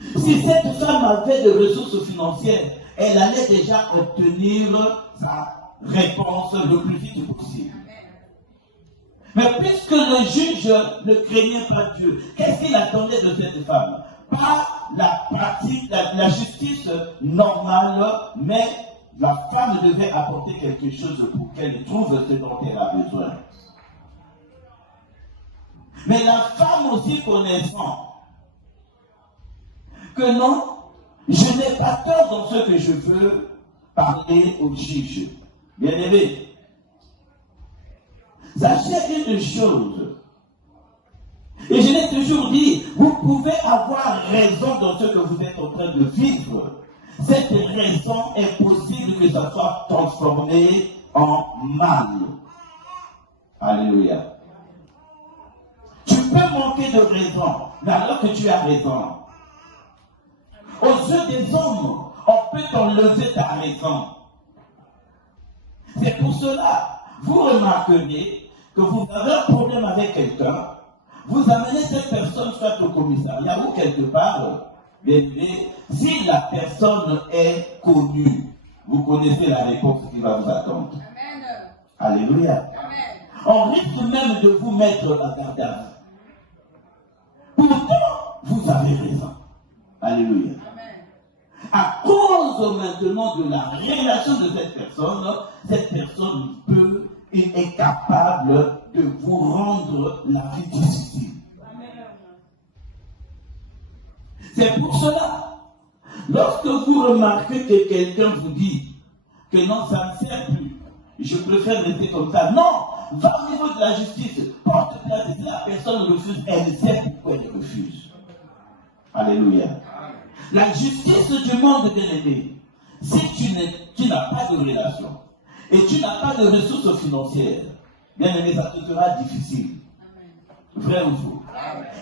Si cette femme avait des ressources financières, elle allait déjà obtenir sa réponse le plus vite possible. Mais puisque le juge ne craignait pas Dieu, qu'est-ce qu'il attendait de cette femme? Pas la pratique, la justice normale, mais la femme devait apporter quelque chose pour qu'elle trouve ce dont elle a besoin. Mais la femme aussi connaissant que non, je n'ai pas tort dans ce que je veux parler au juge. Bien aimé, sachez une chose, et je l'ai toujours dit, vous pouvez avoir raison dans ce que vous êtes en train de vivre. Cette raison est possible que ça soit transformé en mal. Alléluia. Tu peux manquer de raison, mais alors que tu as raison, aux yeux des hommes, on peut t'enlever ta raison. C'est pour cela, vous remarquerez que vous avez un problème avec quelqu'un, vous amenez cette personne soit au commissariat ou quelque part, mais si la personne est connue, vous connaissez la réponse qui va vous attendre. Amen. Alléluia. Amen. On risque même de vous mettre à garde à vue. Pourtant, vous avez raison. Alléluia. Amen. À cause maintenant de la relation de cette personne peut et est capable de vous rendre la vie difficile. C'est pour cela, lorsque vous remarquez que quelqu'un vous dit que non, ça ne sert plus, je préfère rester comme ça. Non, va au niveau de la justice, porte plainte, si la personne refuse, elle sait pourquoi elle refuse. Alléluia. La justice du monde, bien-aimé, si tu n'as pas de relation et tu n'as pas de ressources financières, bien-aimé, ça te sera difficile. Vrai ou faux?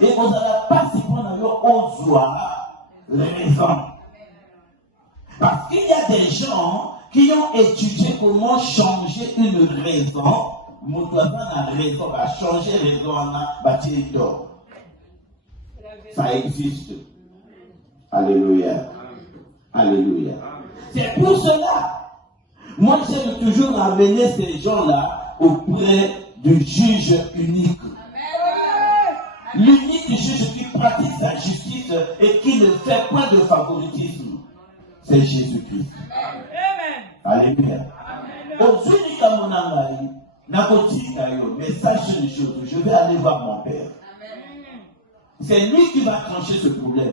Et on n'allait pas s'y prendre aux joies raison. Parce qu'il y a des gens qui ont étudié comment changer une raison. Mon voisin a raison, va changer raison, on a bâti d'or. Ça existe. Alléluia. Alléluia. C'est pour cela, moi j'aime toujours amener ces gens-là auprès du juge unique. L'unique juge qui pratique sa justice et qui ne fait point de favoritisme, c'est Jésus-Christ. Alléluia. Mais sachez une chose, je vais aller voir mon Père. C'est lui qui va trancher ce problème.